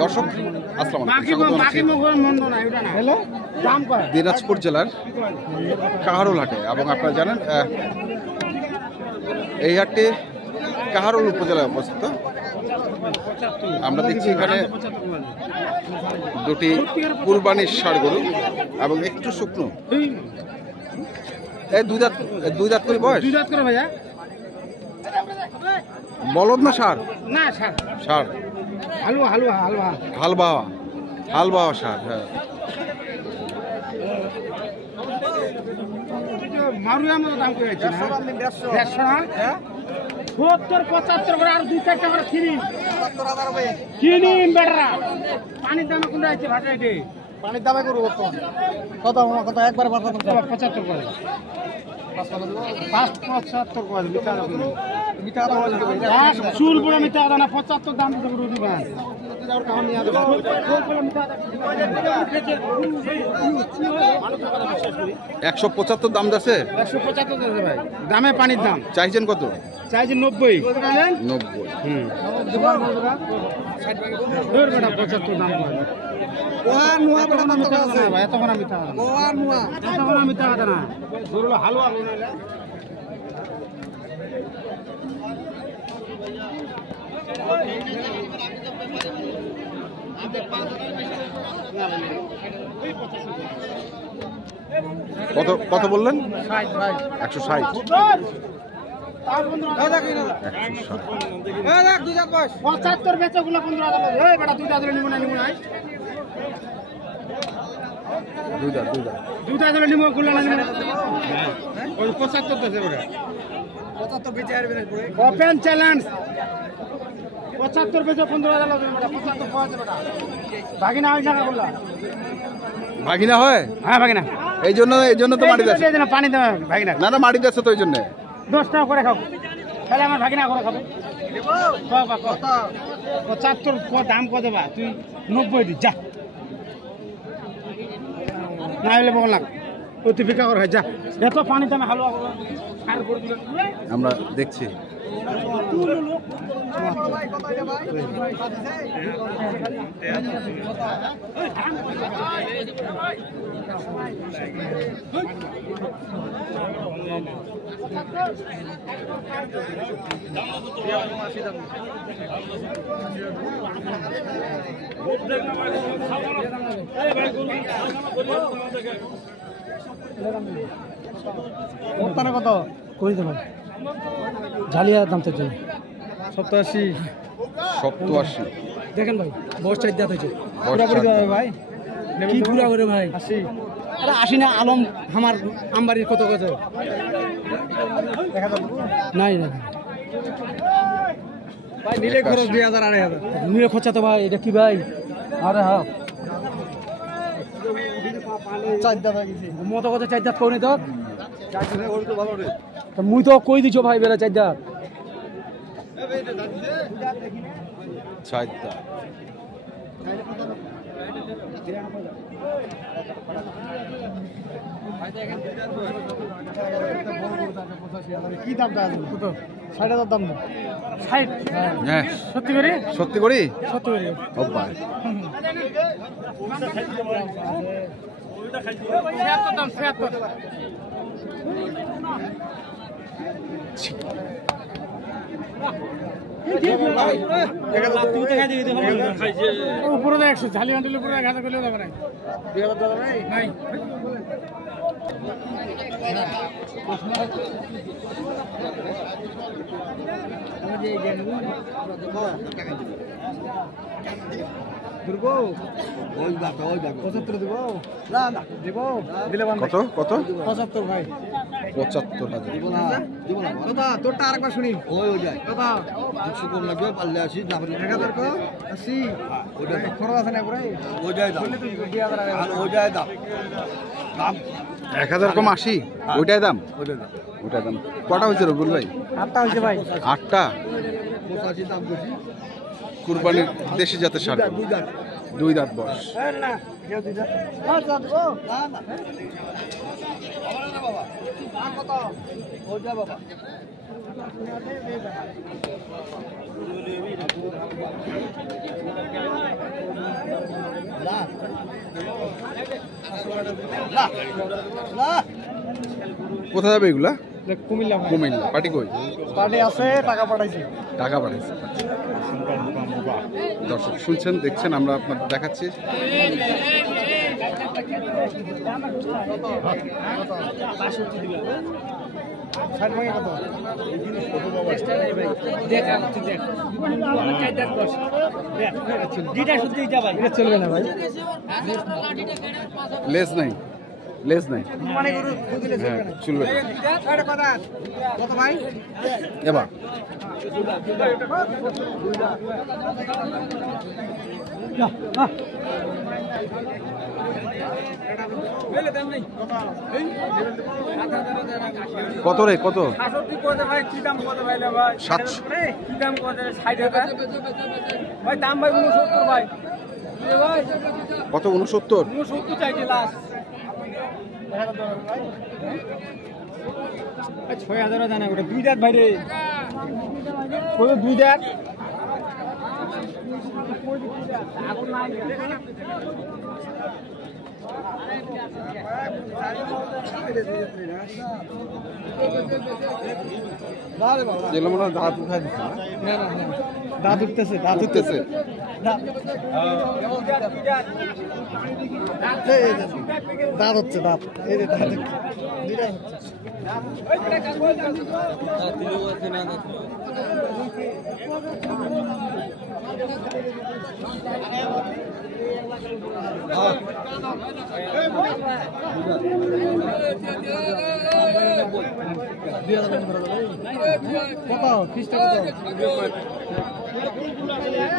দর্শক আসসালামু আলাইকুম, দিনাজপুর জেলার কাহারোল হাটে, এবং আপনারা জানেন এই হাটটি কাহারোল উপজেলায় অবস্থিত। আমরা দেখছি এখানে দুটি কুরবানির ষাঁড় গরু এবং একটু শুকনো, এই দুই দাঁত করে বয়স, বলদ না ষাঁড়? না ষাঁড়, হালবাওয়া ষাঁড়। হ্যাঁ, মারুয়া মতো দাম করে 70-75 করে, আর 2-4 করে কিনিম বেড়া। পানির দামে কোনটা আছে ভাটাইতে? পানির দামে করবো কত কত একবার 75 করে, 75 করে চুল পুরো মিঠা দানা 75 দাম দিতে পুরো দিবেন। 175 দাম যাচ্ছে। 175 ভাই দামে, পানির দাম চাইছেন কত? চাইছেন 90। 90। বেটা 75 দাম করে। এতক্ষণ আমি টাকা না গরুলো হালুয়া কত বললেন? 160। 75 বেচে গুলো 15,000। বেটা 2টা ধরে নিব না দুইটা ধরে নিব গুলো না 75 দেছে বেটা। 75 বেচে আর ওপেন চ্যালেঞ্জ। 75 বেচে 15,000 লাগবে বেটা। 75 পাওয়া বেটা। ভাগিনা হয় না বললা? ভাগিনা হয়? হ্যাঁ ভাগিনা। এই জন্য তো মাটি যাচ্ছে। এই জন্য পানি দেবে ভাগিনা। না মাটি যাচ্ছে তো, এই জন্য 10 টাকা করে খাও। তাহলে আমার ভাগিনা করে খাবে। কত? 75 দাম কত দেবা? তুই 90 দি যা। না হলে বল অতি ফিকা কর হয় যা। এত পানি দামে হালুয়া আমরা দেখছি। কত করে দেবেন? ঝালিয়ার দাম তো 87। দেখেন ভাই বয়স 4 দাঁত হয়েছে। ভাই কি পুরা করে ভাই? 80 না আলম আমার আমবাড়ির কত নাই না ভাই, নিলে খরচ 2000 2500 নিলে খরচা তো ভাই। এটা কি ভাই? আরে হ্যাঁ 4 দাঁত মতো কথা 4 দাঁত করি তো মুই তো কই দিছো ভাই বেলা 4 দাঁত। কি দাম দাম? 60,000 দাম। 60? হ্যাঁ সত্যি করে? সত্যি করি। ও ভাই 76 দাম 76। উপরে 100 ঝালি বান্ডিল উপরে 1000 করলেও যাবে না। 2000 দাদা ভাই নাই। দুর্গো ওই বাবা 75 দেব না দেব দিলে কত 75 ভাই 75,000 দিব না দাদা তোরটা আরেকবার শুনি। ওই যায় দাদা 200 কম লাগবে পারলে আসি না পারলে 1000 কো 80 ওটা খরচ আছে না পুরো ওই যায় দাম। আর ওই যায় দাম 1000 কম 80 ওইটাই দাম। কটা হয়েছে রবিউল ভাই? 8টা হয়েছে ভাই। 8টা 85 দাম বেশি। কুরবানির দেশি জাতের ষাঁড়, 2 দাঁত বয়স। না কেউ দিদা না দাদা না না বাবা আর কত ওই যা বাবা কোথায় যাবে এগুলা? কুমিল্লা কুমিল্লা। পার্টি কই? পার্টি আছে, টাকা পাঠাইছি। টাকা পাঠাইছে। দর্শক শুনছেন, দেখছেন, আমরা আপনাদের দেখাচ্ছি। চলবে না ভাই, লেস নাই, লেস নাই, চলবে কত ভাই? এবার কত রে? কত? 700। কত? 69। ছয় হাজারও জানা ওটা 2 দাঁত বাইরে, 2 দাঁত। যেগুলো মনে হয় দাঁত উঠায় দিচ্ছে না? দাঁত উঠতেছে, দাঁত উঠতেছে। দাঁত হচ্ছে, দাঁত এই যে দাঁত কত? ফিসটা কত?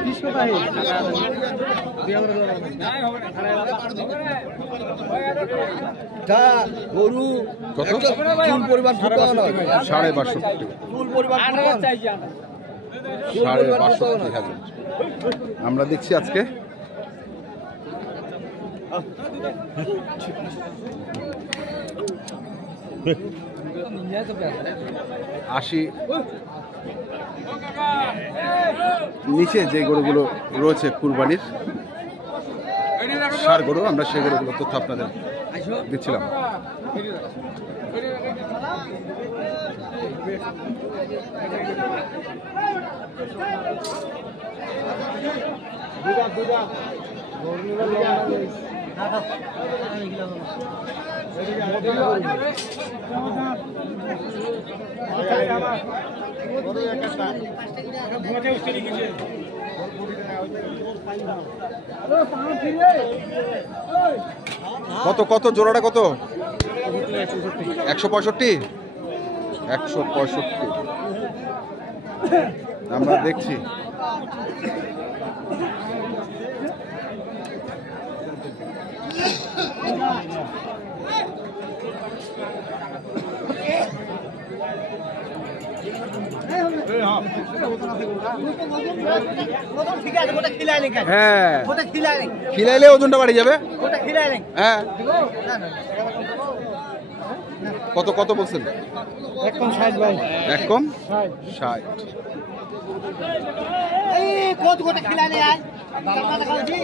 ফিস কোথায়? গরু কত? চুল পরিমাণ ছোট নয়, 5.62। চুল পরিমাণ ছোট নয়। 62,500 আমরা দেখছি আজকে। আশি নিচে যে গরুগুলো রয়েছে কুরবানির ষাঁড় গরু, আমরা সেই গরুগুলোর তথ্য আপনাদের দিচ্ছিলাম। কত? কত জোড়াটা? কত? 165। 165 আমরা দেখছি। হ্যাঁ, খিলাইলে ওজনটা বাড়ি যাবে। হ্যাঁ, কত? কত বলছেন? একদম 60 ভাই, একদম 60। কত কত খিলালে আয় টাকা দেখাচ্ছি।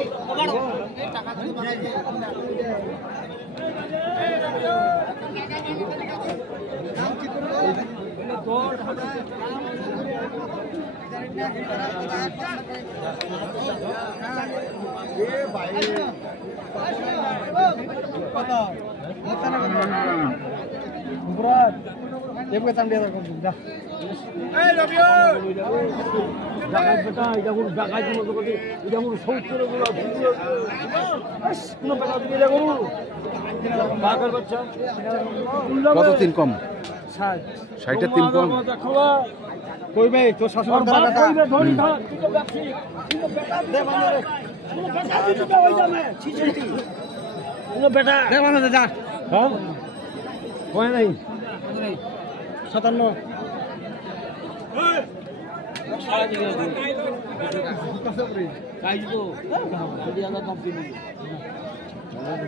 কত? 3 কম? 60 3 কম। কই ভাই তোর শাশুড়ি বেটা যা 57।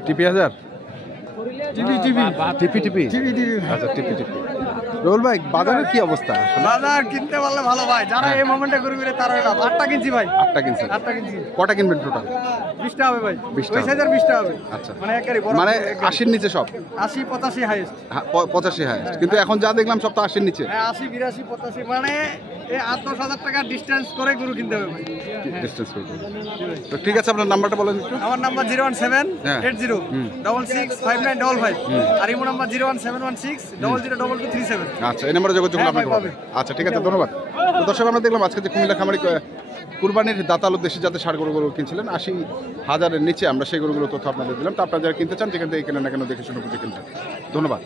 টিপি 1000? টিভি টিভি টিপি টিপি? টিভি টিভি আচ্ছা, টিপি টিপি। রোল ভাই বাজারের কি অবস্থা? বাজার কিনতে পারলে ভালো ভাই, যারা এই মোমেন্টে গরু কিনে তারা 8টা কিনছি ভাই। 8টা কিনছেন? 8টা কিনছি। কটা কিনবেন টোটাল? 20টা হবে ভাই। 20টা ওই সাইজের 20টা হবে। আচ্ছা, মানে একেবারে বড়, মানে 80-র নিচে সব? 80 85 হাইয়েস্ট। 85 হাইয়েস্ট, কিন্তু এখন যা দেখলাম সব তো 80-র নিচে। হ্যাঁ 80 82 85, মানে এই 8-10 টাকা ডিসটেন্স করে গরু কিনতে হবে ভাই। ডিসটেন্স করে। তো ঠিক আছে, আপনার নাম্বারটা বলেন একটু। আমার নাম্বার 017 হ্যাঁ। 80 66 5955, আর ইমো নাম্বার 01716 002237। আচ্ছা, এই নাম্বারে যোগাযোগ করলে হ্যাঁ, আপনাকে পাবে। পাবেন। আচ্ছা, ঠিক আছে, ধন্যবাদ। তো দর্শক, আমরা দেখলাম আজকে যে কুমিল্লা খামারি কুরবানির দাতাল দেশি জাতের ষাঁড় গরুগুলো কিনছিলেন 80,000-এর নিচে। আমরা সেই গরুগুলো তথ্য আপনাদের দিলাম। তো আপনারা যারা কিনতে চান যেখান থেকে কেনেন না কেন দেখে শুনে বুঝে কিনবেন। ধন্যবাদ।